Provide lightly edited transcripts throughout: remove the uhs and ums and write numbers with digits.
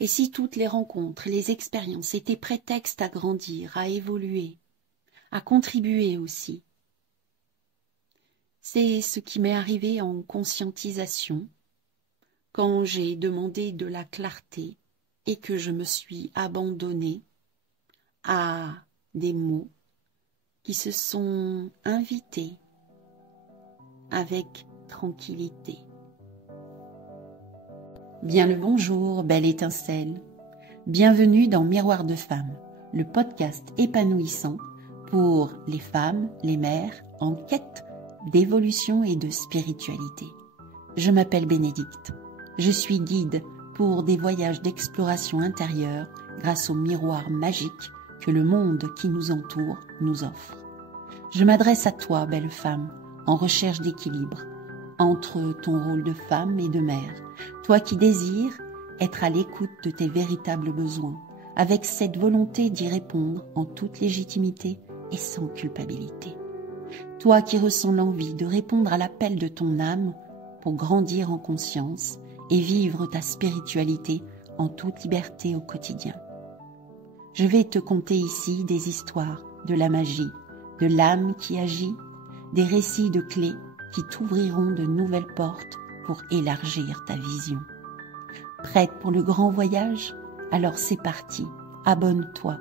Et si toutes les rencontres et les expériences étaient prétextes à grandir, à évoluer, à contribuer aussi? C'est ce qui m'est arrivé en conscientisation, quand j'ai demandé de la clarté et que je me suis abandonnée à des mots qui se sont invités avec tranquillité. Bien le bonjour, belle étincelle. Bienvenue dans Miroir de Femme, le podcast épanouissant pour les femmes, les mères en quête d'évolution et de spiritualité. Je m'appelle Bénédicte. Je suis guide pour des voyages d'exploration intérieure grâce au miroir magique que le monde qui nous entoure nous offre. Je m'adresse à toi, belle femme, en recherche d'équilibre entre ton rôle de femme et de mère, toi qui désires être à l'écoute de tes véritables besoins, avec cette volonté d'y répondre en toute légitimité et sans culpabilité. Toi qui ressens l'envie de répondre à l'appel de ton âme pour grandir en conscience et vivre ta spiritualité en toute liberté au quotidien. Je vais te conter ici des histoires de la magie, de l'âme qui agit, des récits de clés qui t'ouvriront de nouvelles portes pour élargir ta vision. Prête pour le grand voyage? Alors c'est parti, abonne-toi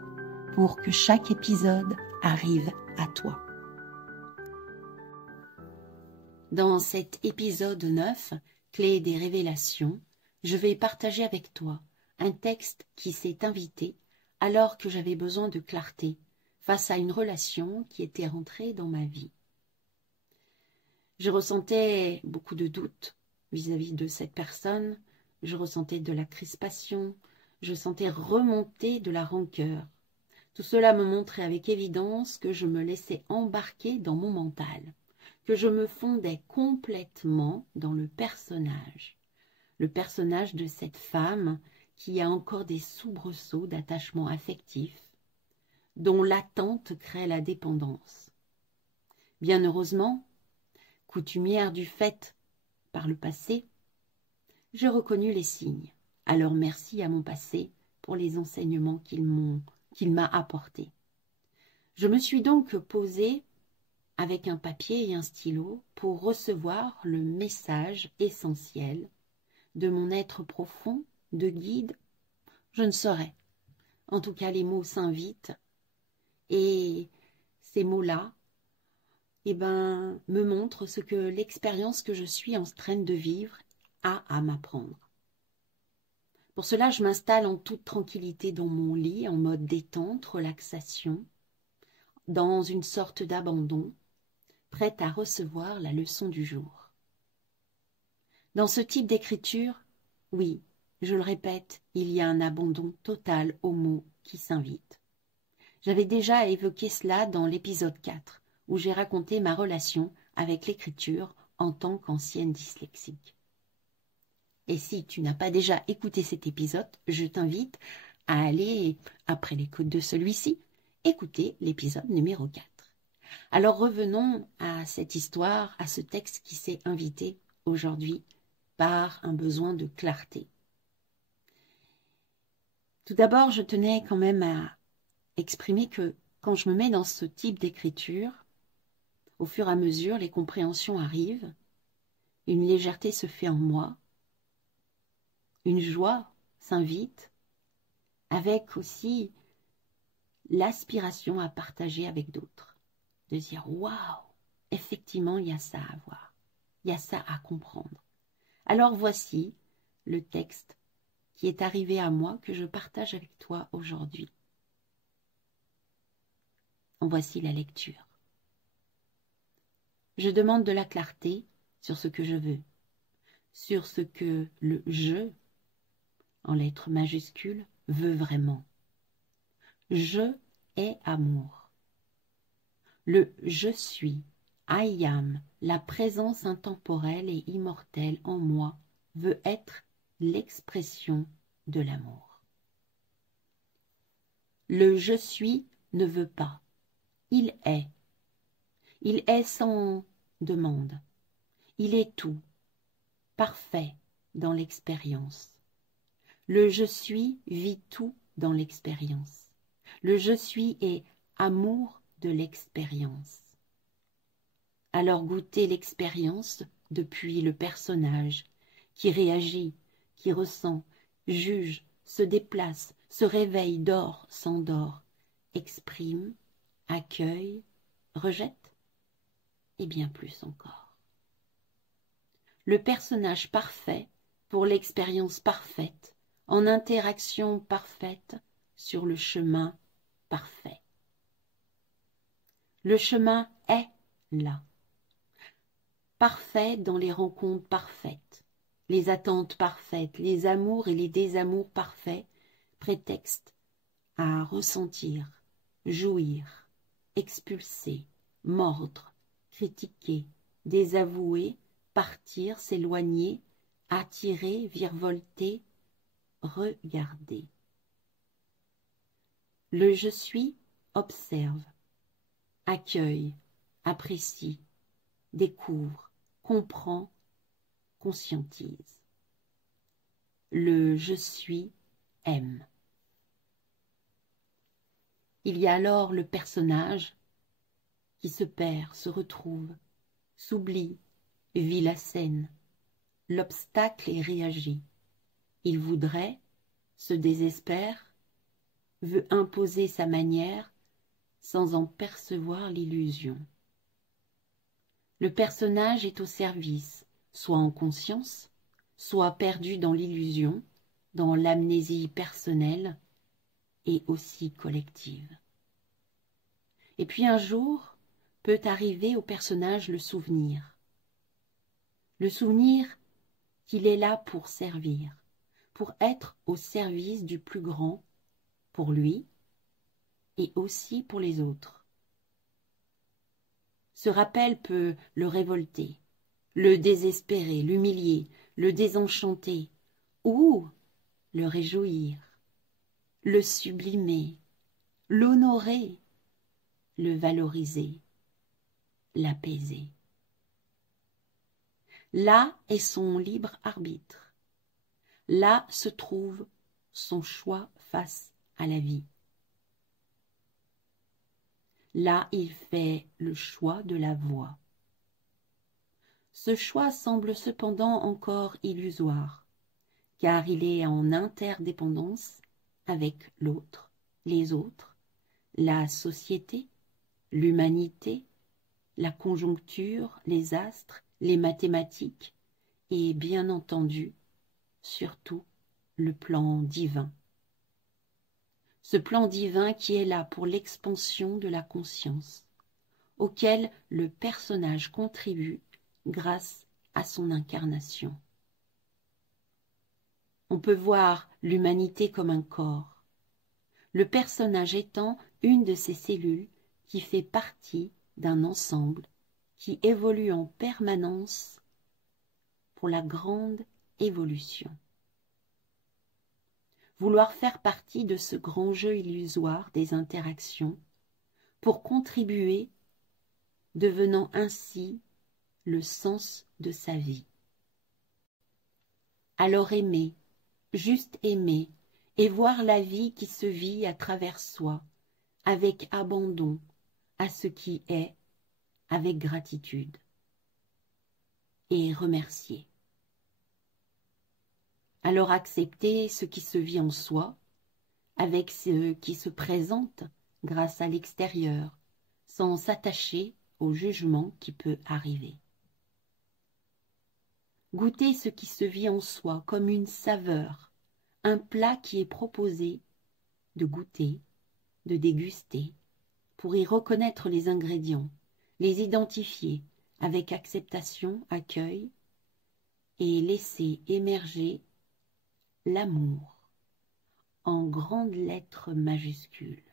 pour que chaque épisode arrive à toi. Dans cet épisode 9, Clé des révélations, je vais partager avec toi un texte qui s'est invité alors que j'avais besoin de clarté face à une relation qui était rentrée dans ma vie. Je ressentais beaucoup de doutes vis-à-vis de cette personne, je ressentais de la crispation, je sentais remonter de la rancœur. Tout cela me montrait avec évidence que je me laissais embarquer dans mon mental, que je me fondais complètement dans le personnage de cette femme qui a encore des soubresauts d'attachement affectif, dont l'attente crée la dépendance. Bien heureusement, coutumière du fait par le passé, j'ai reconnu les signes. Alors merci à mon passé pour les enseignements qu'il m'a apportés. Je me suis donc posée avec un papier et un stylo pour recevoir le message essentiel de mon être profond, de guide. Je ne saurais. En tout cas, les mots s'invitent et ces mots-là me montrent ce que l'expérience que je suis en train de vivre a à m'apprendre. Pour cela, je m'installe en toute tranquillité dans mon lit, en mode détente, relaxation, dans une sorte d'abandon, prête à recevoir la leçon du jour. Dans ce type d'écriture, oui, je le répète, il y a un abandon total aux mots qui s'invitent. J'avais déjà évoqué cela dans l'épisode 4, où j'ai raconté ma relation avec l'écriture en tant qu'ancienne dyslexique. Et si tu n'as pas déjà écouté cet épisode, je t'invite à aller, après l'écoute de celui-ci, écouter l'épisode numéro 4. Alors revenons à cette histoire, à ce texte qui s'est invité aujourd'hui par un besoin de clarté. Tout d'abord, je tenais quand même à exprimer que quand je me mets dans ce type d'écriture, au fur et à mesure, les compréhensions arrivent, une légèreté se fait en moi, une joie s'invite, avec aussi l'aspiration à partager avec d'autres, de dire « Waouh, effectivement, il y a ça à voir, il y a ça à comprendre ». Alors voici le texte qui est arrivé à moi que je partage avec toi aujourd'hui. En voici la lecture. Je demande de la clarté sur ce que je veux, sur ce que le « je » en lettres majuscules veut vraiment. Je est amour. Le je suis, I am, la présence intemporelle et immortelle en moi veut être l'expression de l'amour. Le je suis ne veut pas, il est. Il est sans demande. Il est tout, parfait dans l'expérience. Le je suis vit tout dans l'expérience. Le je suis est amour de l'expérience. Alors goûtez l'expérience depuis le personnage qui réagit, qui ressent, juge, se déplace, se réveille, dort, s'endort, exprime, accueille, rejette, et bien plus encore. Le personnage parfait pour l'expérience parfaite, en interaction parfaite sur le chemin parfait. Le chemin est là, parfait dans les rencontres parfaites, les attentes parfaites, les amours et les désamours parfaits, prétexte à ressentir, jouir, expulser, mordre, critiquer, désavouer, partir, s'éloigner, attirer, virevolter, regarder. Le je suis observe, accueille, apprécie, découvre, comprend, conscientise. Le je suis aime. Il y a alors le personnage qui se perd, se retrouve, s'oublie, vit la scène. L'obstacle est réagi. Il voudrait, se désespère, veut imposer sa manière sans en percevoir l'illusion. Le personnage est au service, soit en conscience, soit perdu dans l'illusion, dans l'amnésie personnelle et aussi collective. Et puis un jour peut arriver au personnage le souvenir qu'il est là pour servir, pour être au service du plus grand, pour lui et aussi pour les autres. Ce rappel peut le révolter, le désespérer, l'humilier, le désenchanter ou le réjouir, le sublimer, l'honorer, le valoriser, l'apaiser. Là est son libre arbitre. Là se trouve son choix face à la vie. Là il fait le choix de la voie. Ce choix semble cependant encore illusoire, car il est en interdépendance avec l'autre, les autres, la société, l'humanité, la conjoncture, les astres, les mathématiques et, bien entendu, surtout, le plan divin. Ce plan divin qui est là pour l'expansion de la conscience, auquel le personnage contribue grâce à son incarnation. On peut voir l'humanité comme un corps, le personnage étant une de ces cellules qui fait partie d'un ensemble qui évolue en permanence pour la grande évolution. Vouloir faire partie de ce grand jeu illusoire des interactions pour contribuer, devenant ainsi le sens de sa vie. Alors aimer, juste aimer, et voir la vie qui se vit à travers soi, avec abandon à ce qui est, avec gratitude. Et remercier. Alors accepter ce qui se vit en soi, avec ce qui se présente grâce à l'extérieur, sans s'attacher au jugement qui peut arriver. Goûter ce qui se vit en soi comme une saveur, un plat qui est proposé de goûter, de déguster, pour y reconnaître les ingrédients, les identifier avec acceptation, accueil, et laisser émerger l'amour en grandes lettres majuscules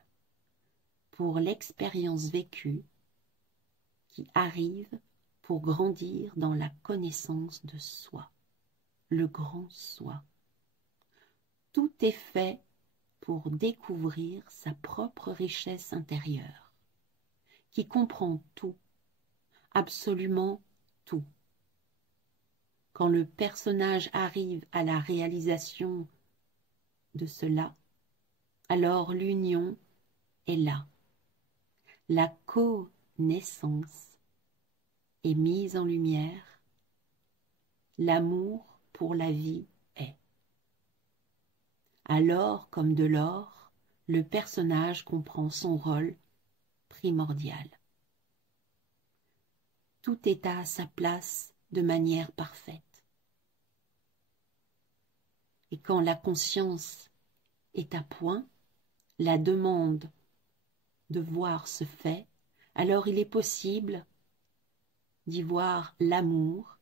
pour l'expérience vécue qui arrive pour grandir dans la connaissance de soi, le grand soi. Tout est fait pour découvrir sa propre richesse intérieure, qui comprend tout, absolument tout. Quand le personnage arrive à la réalisation de cela, alors l'union est là. La connaissance est mise en lumière. L'amour pour la vie est. Alors, comme de l'or, le personnage comprend son rôle primordial. Tout est à sa place de manière parfaite. Et quand la conscience est à point, la demande de voir se fait, alors il est possible d'y voir l'amour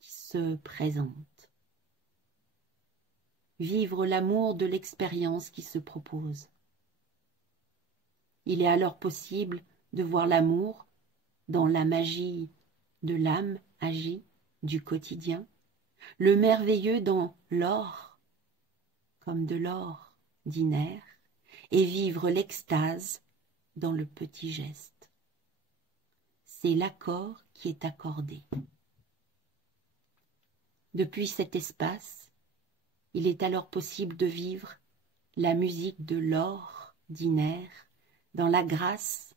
qui se présente. Vivre l'amour de l'expérience qui se propose. Il est alors possible de voir l'amour dans la magie de l'âme agie du quotidien, le merveilleux dans l'or, comme de l'or ordinaire, et vivre l'extase dans le petit geste. C'est l'accord qui est accordé. Depuis cet espace, il est alors possible de vivre la musique de l'or ordinaire dans la grâce.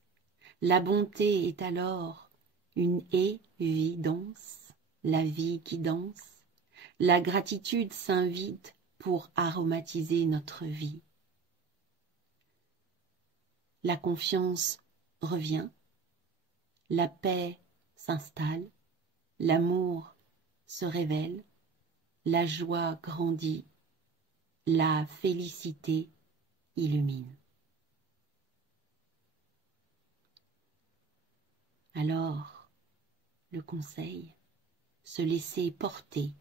La bonté est alors une évidence, la vie qui danse. La gratitude s'invite pour aromatiser notre vie. La confiance revient, la paix s'installe, l'amour se révèle, la joie grandit, la félicité illumine. Alors, le conseil, se laisser porter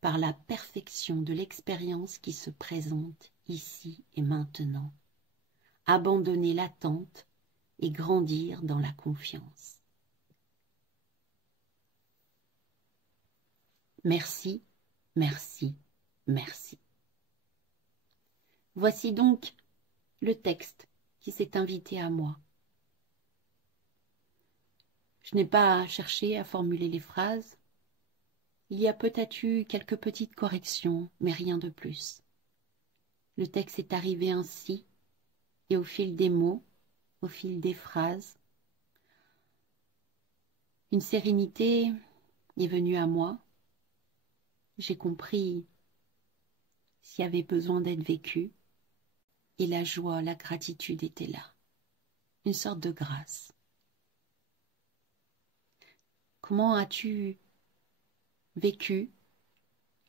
par la perfection de l'expérience qui se présente ici et maintenant, abandonner l'attente et grandir dans la confiance. Merci, merci, merci. Voici donc le texte qui s'est invité à moi. Je n'ai pas cherché à formuler les phrases. Il y a peut-être eu quelques petites corrections, mais rien de plus. Le texte est arrivé ainsi, et au fil des mots, au fil des phrases, une sérénité est venue à moi. J'ai compris s'il y avait besoin d'être vécu, et la joie, la gratitude étaient là. Une sorte de grâce. Comment as-tu vécu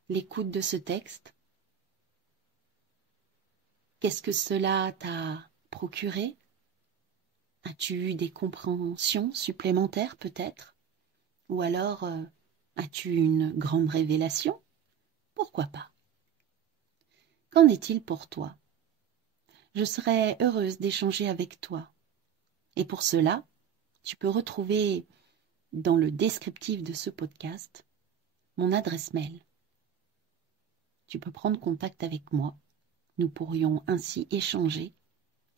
l'écoute de ce texte? Qu'est-ce que cela t'a procuré? As-tu eu des compréhensions supplémentaires peut-être? Ou alors as-tu une grande révélation? Pourquoi pas? Qu'en est-il pour toi? Je serais heureuse d'échanger avec toi. Et pour cela, tu peux retrouver dans le descriptif de ce podcast mon adresse mail. Tu peux prendre contact avec moi. Nous pourrions ainsi échanger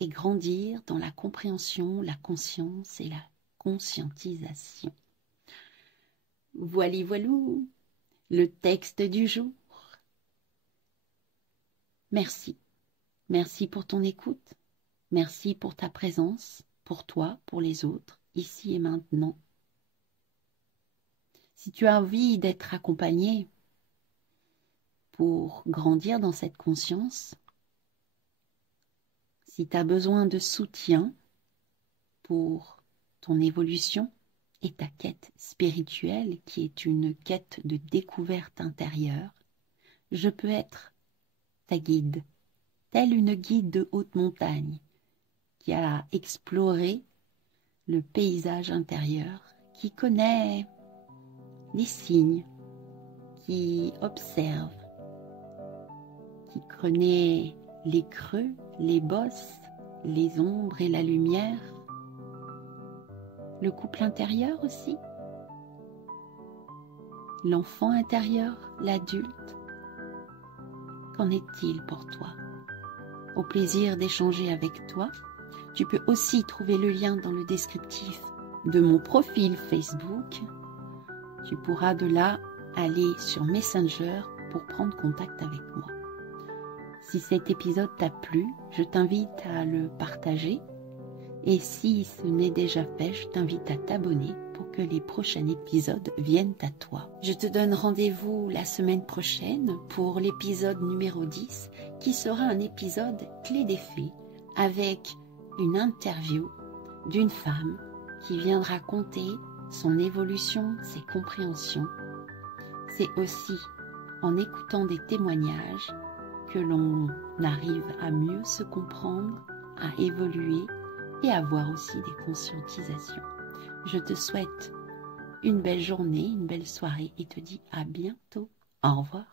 et grandir dans la compréhension, la conscience et la conscientisation. Voilou, le texte du jour. Merci. Merci pour ton écoute. Merci pour ta présence, pour toi, pour les autres, ici et maintenant. Si tu as envie d'être accompagné pour grandir dans cette conscience, si tu as besoin de soutien pour ton évolution et ta quête spirituelle, qui est une quête de découverte intérieure, je peux être ta guide, telle une guide de haute montagne qui a exploré le paysage intérieur, qui connaît les signes, qui observe, qui connaît les creux, les bosses, les ombres et la lumière, le couple intérieur aussi, l'enfant intérieur, l'adulte. Qu'en est-il pour toi? Au plaisir d'échanger avec toi. Tu peux aussi trouver le lien dans le descriptif de mon profil Facebook. Tu pourras de là aller sur Messenger pour prendre contact avec moi. Si cet épisode t'a plu, je t'invite à le partager. Et si ce n'est déjà fait, je t'invite à t'abonner pour que les prochains épisodes viennent à toi. Je te donne rendez-vous la semaine prochaine pour l'épisode numéro 10, qui sera un épisode clé des faits, avec une interview d'une femme qui viendra raconter son évolution, ses compréhensions. C'est aussi en écoutant des témoignages que l'on arrive à mieux se comprendre, à évoluer et à avoir aussi des conscientisations. Je te souhaite une belle journée, une belle soirée et te dis à bientôt. Au revoir.